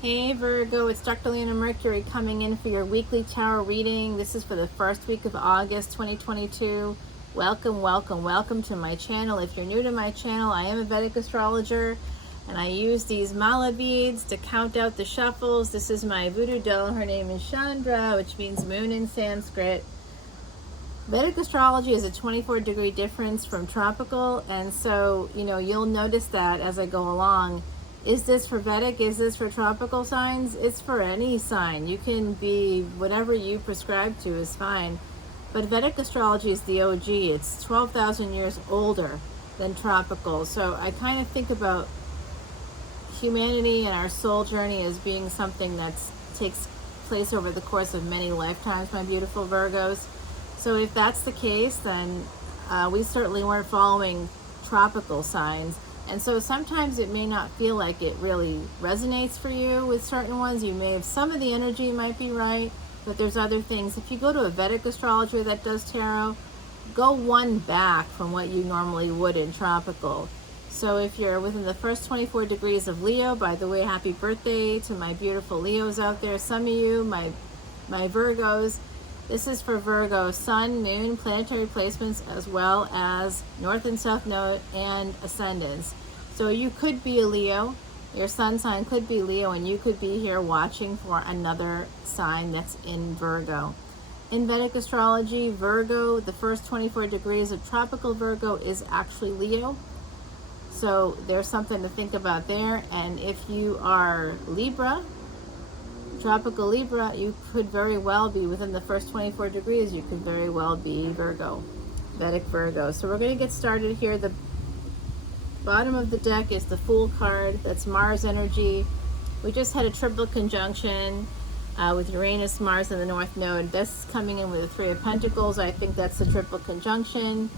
Hey Virgo, it's Dr. Leona Mercury coming in for your weekly tarot reading. This is for the first week of August 2022. Welcome, welcome, welcome to my channel. If you're new to my channel, I am a Vedic astrologer and I use these mala beads to count out the shuffles. This is my voodoo doll. Her name is Chandra, which means moon in Sanskrit. Vedic astrology is a 24-degree difference from tropical, and so, you'll notice that as I go along. Is this for Vedic? Is this for tropical signs? It's for any sign. You can be whatever you prescribe to is fine. But Vedic astrology is the OG. It's 12,000 years older than tropical. So I kind of think about humanity and our soul journey as being something that takes place over the course of many lifetimes, my beautiful Virgos. So if that's the case, then we certainly weren't following tropical signs. And so sometimes it may not feel like it really resonates for you with certain ones. You may have some of the energy might be right, but there's other things. If you go to a Vedic astrologer that does tarot, go one back from what you normally would in tropical. So if you're within the first 24 degrees of Leo, by the way, happy birthday to my beautiful Leos out there. Some of you, my Virgos. This is for Virgo, Sun, Moon, planetary placements, as well as North and South Node and ascendants. So you could be a Leo, your sun sign could be Leo, and you could be here watching for another sign that's in Virgo. In Vedic astrology, Virgo, the first 24 degrees of tropical Virgo is actually Leo. So there's something to think about there. And if you are Libra, tropical Libra, you could very well be within the first 24 degrees. You could very well be Virgo, Vedic Virgo. So we're going to get started here. The bottom of the deck is the Fool card. That's Mars energy. We just had a triple conjunction with Uranus, Mars, and the North Node. This is coming in with the Three of Pentacles. I think that's the triple conjunction.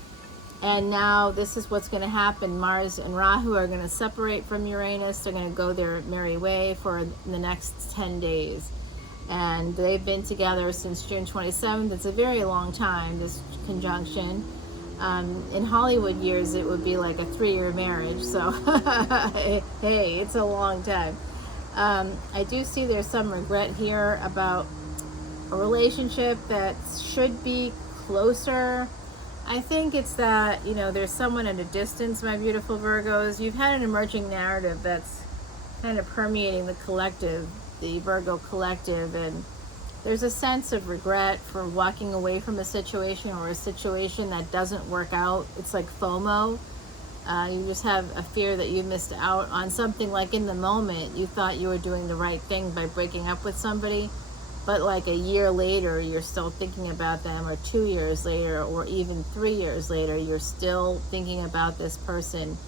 And now this is what's going to happen. Mars and Rahu are going to separate from Uranus. They're going to go their merry way for the next 10 days. And they've been together since June 27th. It's a very long time, this conjunction. In Hollywood years, it would be like a 3-year marriage. So, hey, it's a long time. I do see there's some regret here about a relationship that should be closer. I think it's that, there's someone at a distance, my beautiful Virgos. You've had an emerging narrative that's kind of permeating the collective, the Virgo collective, and there's a sense of regret for walking away from a situation or a situation that doesn't work out. It's like FOMO. You just have a fear that you missed out on something. Like in the moment, you thought you were doing the right thing by breaking up with somebody, but like a year later, you're still thinking about them, or 2 years later, or even 3 years later, you're still thinking about this person.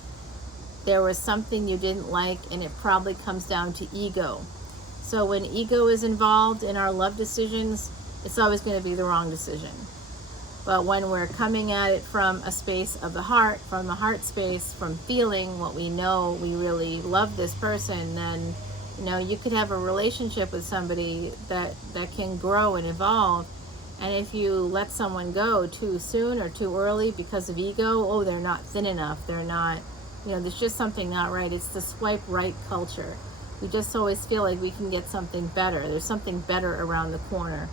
There was something you didn't like, and it probably comes down to ego. So when ego is involved in our love decisions, it's always going to be the wrong decision. But when we're coming at it from a space of the heart, from a heart space, from feeling what we know, we really love this person, then you could have a relationship with somebody that can grow and evolve. And if you let someone go too soon or too early because of ego, oh, they're not thin enough, they're not, there's just something not right. It's the swipe right culture. We just always feel like we can get something better. There's something better around the corner.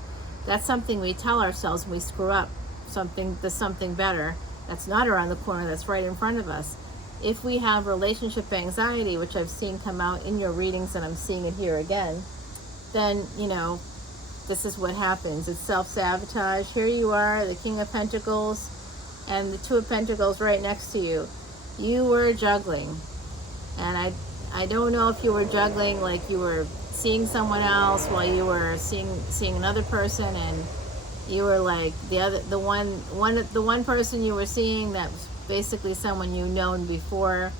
That's something we tell ourselves when we screw up. There's something better that's not around the corner, that's right in front of us. If we have relationship anxiety, which I've seen come out in your readings and I'm seeing it here again, then, this is what happens. It's self-sabotage. Here you are, the King of Pentacles and the Two of Pentacles right next to you. You were juggling. And I don't know if you were juggling like you were seeing someone else while you were seeing another person, and you were like the one person you were seeing that was basically someone you've known before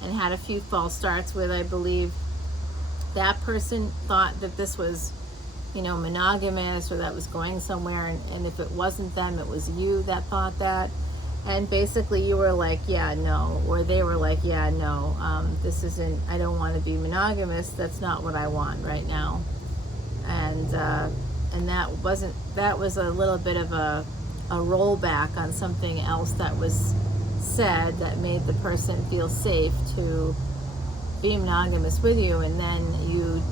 and had a few false starts with, I believe. That person thought that this was, monogamous, or that was going somewhere, and if it wasn't them, it was you that thought that. And basically you were like, yeah, no, or they were like, yeah, no, this isn't, I don't want to be monogamous, that's not what I want right now. And that was a little bit of a rollback on something else that was said that made the person feel safe to be monogamous with you, and then you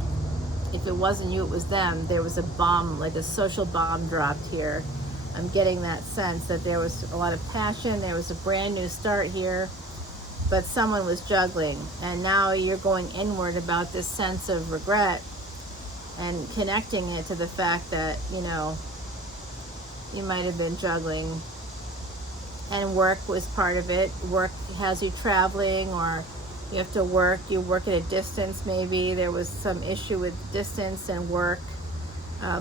if it wasn't you, it was them. There was a bomb, like a social bomb dropped here. I'm getting that sense that there was a lot of passion. There was a brand new start here, but someone was juggling. And now you're going inward about this sense of regret and connecting it to the fact that, you know, you might have been juggling. And work was part of it. Work has you traveling, or you have to work. You work at a distance maybe. There was some issue with distance and work.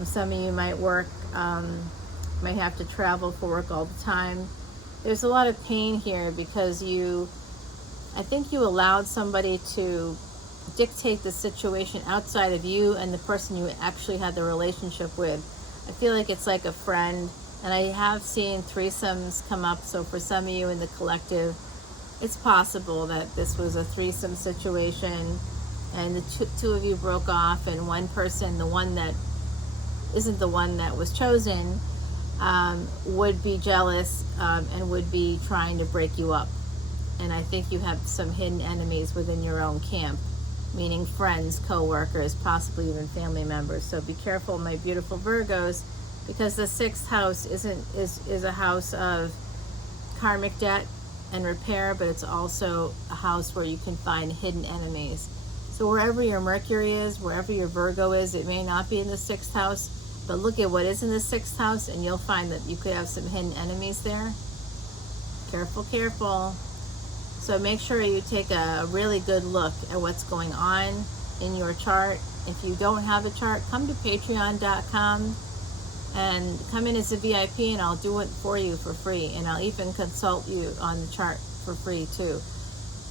Some of you might work, might have to travel for work all the time. There's a lot of pain here because I think you allowed somebody to dictate the situation outside of you and the person you actually had the relationship with. I feel like it's like a friend, and I have seen threesomes come up. So for some of you in the collective, it's possible that this was a threesome situation and the two of you broke off, and one person, the one that isn't the one that was chosen, would be jealous and would be trying to break you up. And I think you have some hidden enemies within your own camp, meaning friends, co-workers, possibly even family members. So be careful, my beautiful Virgos, because the 6th house is a house of karmic debt and repair, but it's also a house where you can find hidden enemies. So wherever your Mercury is, wherever your Virgo is, it may not be in the 6th house, but look at what is in the 6th house and you'll find that you could have some hidden enemies there. Careful, careful. So make sure you take a really good look at what's going on in your chart. If you don't have a chart, come to patreon.com and come in as a VIP, and I'll do it for you for free. And I'll even consult you on the chart for free too.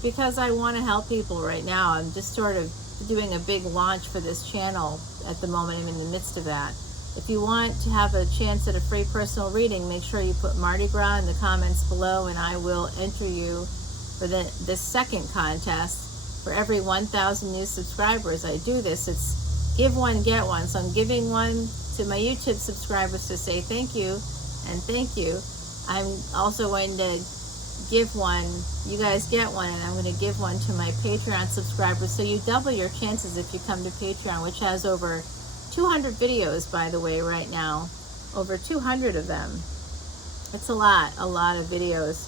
Because I want to help people right now. I'm just sort of doing a big launch for this channel at the moment. I'm in the midst of that. If you want to have a chance at a free personal reading, make sure you put Mardi Gras in the comments below, and I will enter you for this second contest. For every 1,000 new subscribers, I do this. It's give one, get one. So I'm giving one to my YouTube subscribers to say thank you and thank you. I'm also going to give one, you guys get one, and I'm going to give one to my Patreon subscribers. So you double your chances if you come to Patreon, which has over 200 videos, by the way, right now. Over 200 of them. It's a lot of videos.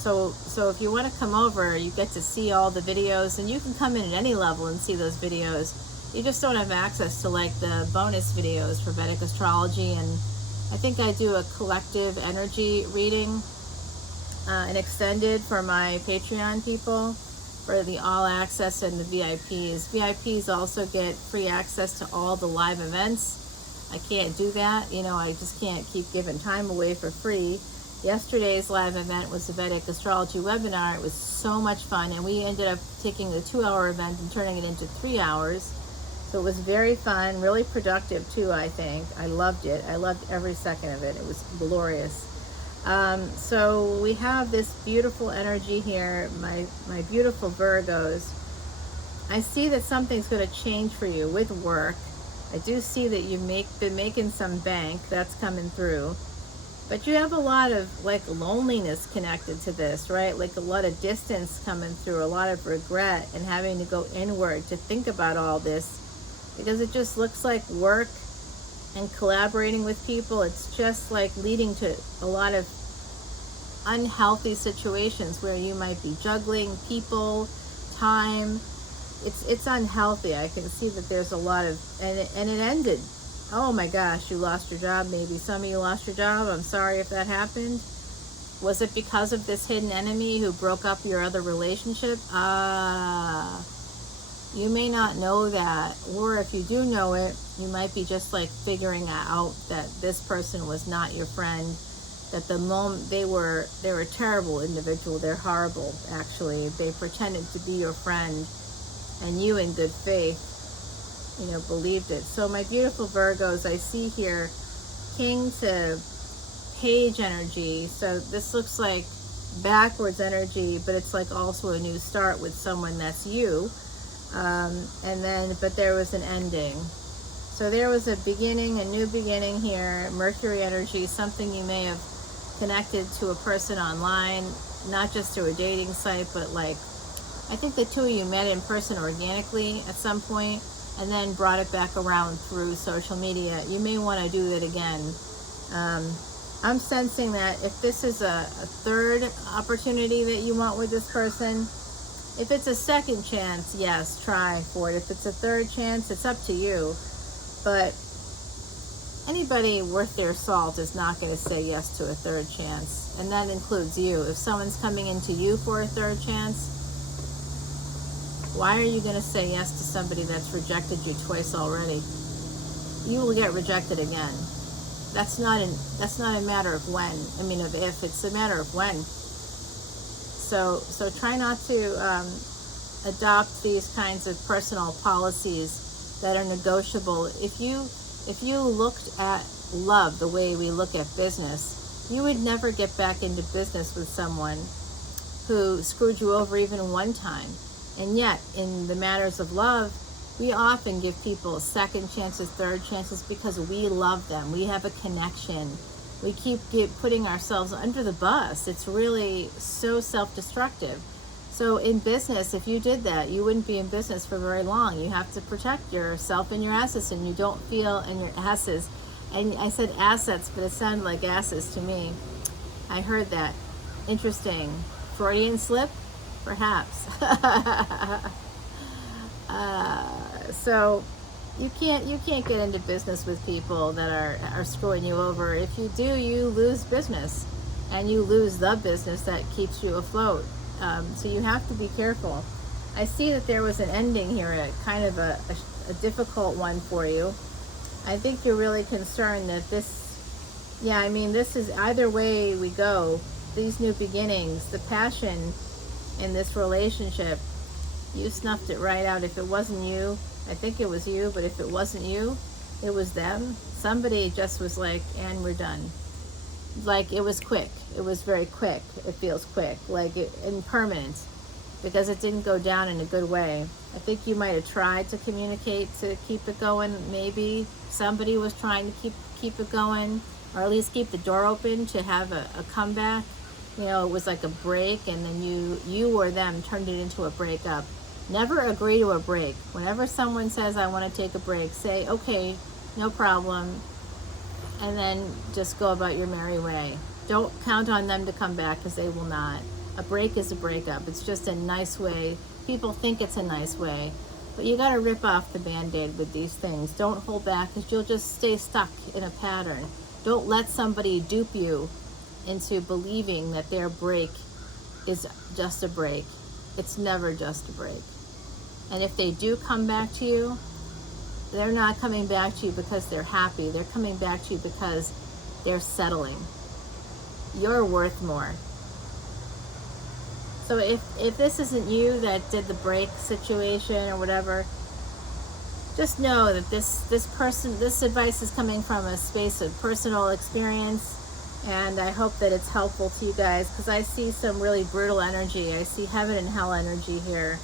So if you want to come over, you get to see all the videos, and you can come in at any level and see those videos. You just don't have access to like the bonus videos for Vedic Astrology, and I think I do a collective energy reading, an extended for my Patreon people, for the all access and the VIPs. VIPs also get free access to all the live events. I can't do that, you know, I just can't keep giving time away for free. Yesterday's live event was a Vedic Astrology webinar. It was so much fun, and we ended up taking the 2-hour event and turning it into 3 hours. So it was very fun, really productive too, I think. I loved it. I loved every second of it. It was glorious. So we have this beautiful energy here, my beautiful Virgos. I see that something's going to change for you with work. I do see that you've been making some bank. That's coming through. But you have a lot of like loneliness connected to this, right? Like a lot of distance coming through, a lot of regret, and having to go inward to think about all this, because it just looks like work and collaborating with people, it's just like leading to a lot of unhealthy situations where you might be juggling people, time. It's unhealthy. I can see that there's a lot of, and it ended. Oh my gosh, you lost your job. Maybe some of you lost your job. I'm sorry if that happened. Was it because of this hidden enemy who broke up your other relationship? You may not know that, or if you do know it, you might be just like figuring out that this person was not your friend, that the moment they were a terrible individual. They're horrible, actually. They pretended to be your friend, and you in good faith, you know, believed it. So my beautiful Virgos, I see here King to Page energy. So this looks like backwards energy, but it's like also a new start with someone that's you. And then, but there was an ending. So there was a beginning, a new beginning here. Mercury energy, something you may have connected to a person online, not just through a dating site, but like, I think the two of you met in person organically at some point, and then brought it back around through social media. You may want to do that again. I'm sensing that if this is a third opportunity that you want with this person, if it's a second chance, yes, try for it. If it's a third chance, it's up to you. But anybody worth their salt is not going to say yes to a third chance. And that includes you. If someone's coming into you for a third chance, why are you going to say yes to somebody that's rejected you twice already? You will get rejected again. That's not a matter of when. I mean, of if. It's a matter of when. So try not to adopt these kinds of personal policies that are negotiable. If you looked at love the way we look at business, you would never get back into business with someone who screwed you over even one time. And yet, in the matters of love, we often give people second chances, third chances, because we love them. We have a connection. We keep putting ourselves under the bus. It's really so self-destructive. So in business, if you did that, you wouldn't be in business for very long. You have to protect yourself and your assets, and you don't feel, and your asses. And I said assets, but it sounded like asses to me. I heard that. Interesting. Freudian slip? Perhaps. So you can't get into business with people that are screwing you over. If you do, you lose business, and you lose the business that keeps you afloat. So you have to be careful. I see that there was an ending here, a kind of a difficult one for you. I think you're really concerned that this, yeah, I mean, this is either way we go, these new beginnings, the passion in this relationship, you snuffed it right out. If it wasn't you, I think it was you, but if it wasn't you, it was them. Somebody just was like, and we're done. Like, it was quick. It was very quick. It feels quick, like impermanent, because it didn't go down in a good way. I think you might have tried to communicate to keep it going. Maybe somebody was trying to keep it going, or at least keep the door open to have a comeback. You know, it was like a break, and then you or them turned it into a breakup. Never agree to a break. Whenever someone says, I want to take a break, say, okay, no problem, and then just go about your merry way. Don't count on them to come back, because they will not. A break is a breakup. It's just a nice way. People think it's a nice way, but you got to rip off the Band-Aid with these things. Don't hold back, because you'll just stay stuck in a pattern. Don't let somebody dupe you into believing that their break is just a break. It's never just a break. And if they do come back to you, they're not coming back to you because they're happy. They're coming back to you because they're settling. You're worth more. So if this isn't you that did the break situation or whatever, just know that this advice is coming from a space of personal experience, and I hope that it's helpful to you guys, because I see some really brutal energy. I see heaven and hell energy here.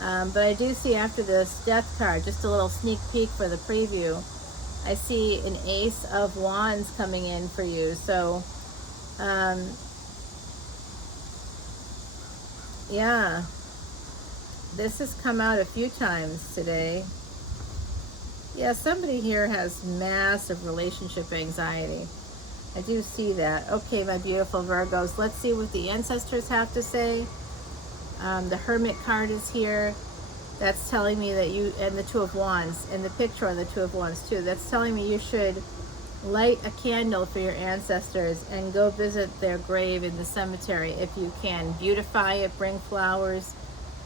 But I do see, after this death card, just a little sneak peek for the preview, I see an Ace of Wands coming in for you. So, yeah, this has come out a few times today. Yeah, somebody here has massive relationship anxiety. I do see that. Okay, my beautiful Virgos, let's see what the ancestors have to say. The Hermit card is here. That's telling me that you, and the Two of Wands, and the picture on the Two of Wands too, that's telling me you should light a candle for your ancestors and go visit their grave in the cemetery if you can. Beautify it, bring flowers,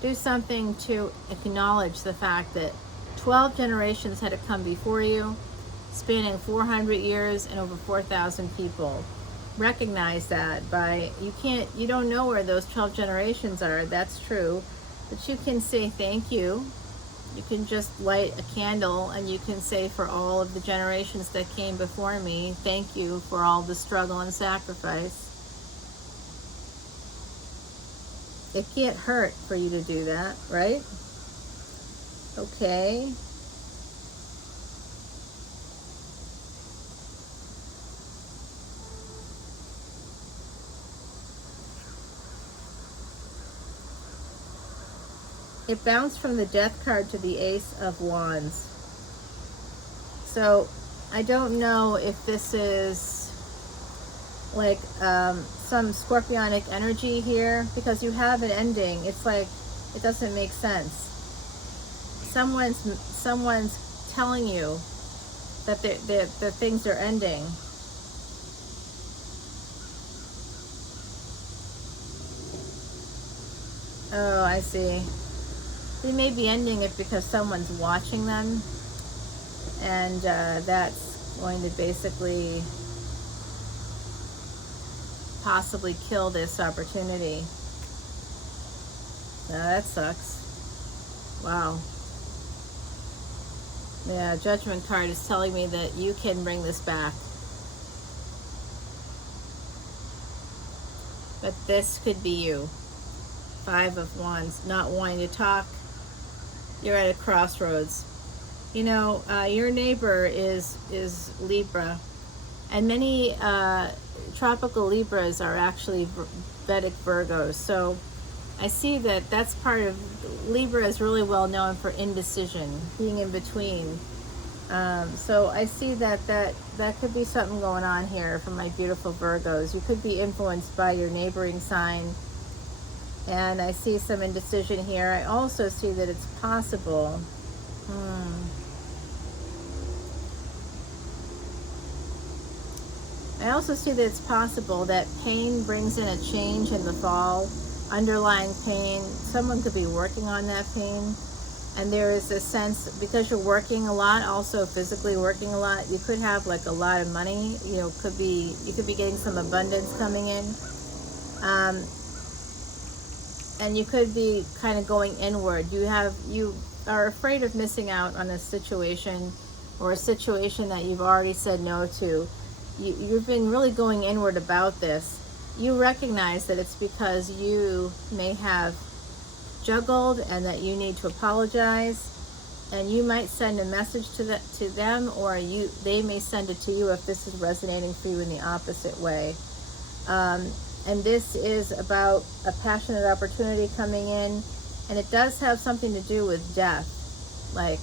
do something to acknowledge the fact that 12 generations had to come before you, spanning 400 years and over 4,000 people. Recognize that by, you don't know where those 12 generations are, that's true, but you can say thank you. You can just light a candle and you can say, for all of the generations that came before me, thank you for all the struggle and sacrifice. It can't hurt for you to do that, right? Okay. it bounced from the Death card to the Ace of Wands. So I don't know if this is like some scorpionic energy here, because you have an ending. It's like, it doesn't make sense. Someone's telling you that the things are ending. Oh, I see. They may be ending it because someone's watching them, and that's going to basically possibly kill this opportunity. Now that sucks. Wow. Yeah, Judgment card is telling me that you can bring this back. But this could be you. 5 of Wands, not wanting to talk. You're at a crossroads. You know, your neighbor is Libra, and many tropical Libras are actually Vedic Virgos. So I see that that's part of, Libra is really well known for indecision, being in between. So I see that could be something going on here for my beautiful Virgos. You could be influenced by your neighboring sign. And I see some indecision here. I also see that it's possible. I also see that it's possible that pain brings in a change in the fall. Underlying pain. Someone could be working on that pain. And there is a sense, because you're working a lot, also physically working a lot, you could have like a lot of money. You know, you could be getting some abundance coming in. And you could be kind of going inward. You are afraid of missing out on a situation, or a situation that you've already said no to. You've been really going inward about this. You recognize that it's because you may have juggled and that you need to apologize. And you might send a message to them, or they may send it to you if this is resonating for you in the opposite way. And this is about a passionate opportunity coming in, and it does have something to do with death. Like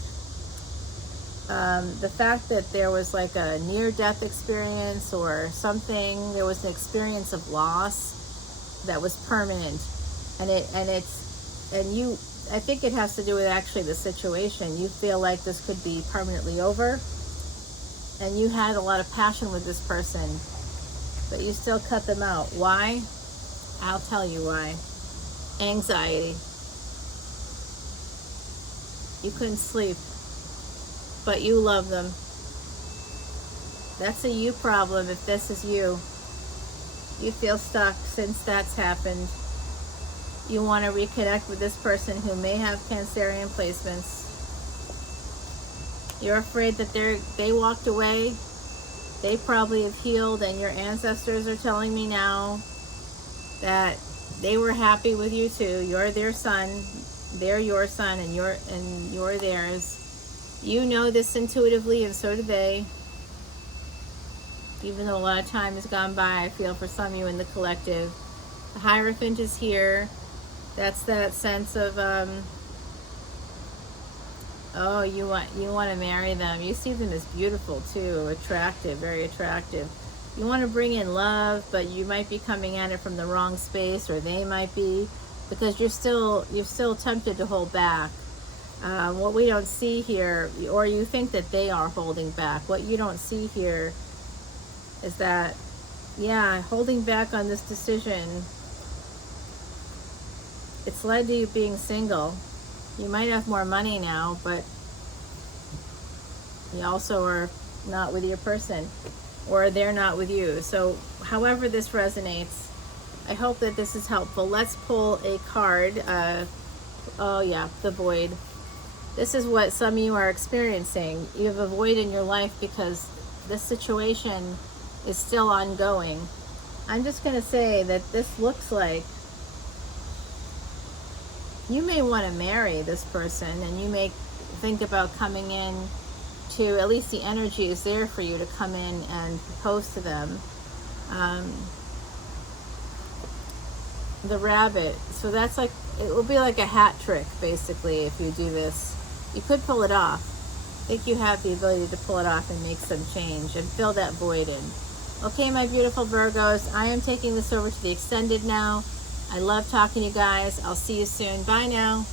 the fact that there was like a near-death experience or something, there was an experience of loss that was permanent, I think it has to do with actually the situation. You feel like this could be permanently over, and you had a lot of passion with this person, but you still cut them out. Why? I'll tell you why. Anxiety. You couldn't sleep, but you love them. That's a you problem if this is you. You feel stuck since that's happened. You want to reconnect with this person who may have Cancerian placements. You're afraid that they walked away. They probably have healed, and your ancestors are telling me now that they were happy with you too. You're their son, they're your son, and you're theirs. You know this intuitively, and so do they. Even though a lot of time has gone by, I feel for some of you in the collective. The Hierophant is here. That's that sense of oh, you want to marry them. You see them as beautiful too, attractive, very attractive. You want to bring in love, but you might be coming at it from the wrong space, or they might be, because you're still tempted to hold back. What we don't see here, or you think that they are holding back. What you don't see here is that, yeah, holding back on this decision, it's led to you being single. You might have more money now, but you also are not with your person, or they're not with you. So however this resonates, I hope that this is helpful. Let's pull a card. Oh yeah, the Void. This is what some of you are experiencing. You have a void in your life because this situation is still ongoing. I'm just going to say that this looks like you may want to marry this person, and you may think about coming in to, at least the energy is there for you to come in and propose to them. the rabbit. So that's like, it will be like a hat trick, basically, if you do this. You could pull it off. I think you have the ability to pull it off and make some change and fill that void in. Okay, my beautiful Virgos, I am taking this over to the extended now. I love talking to you guys. I'll see you soon. Bye now.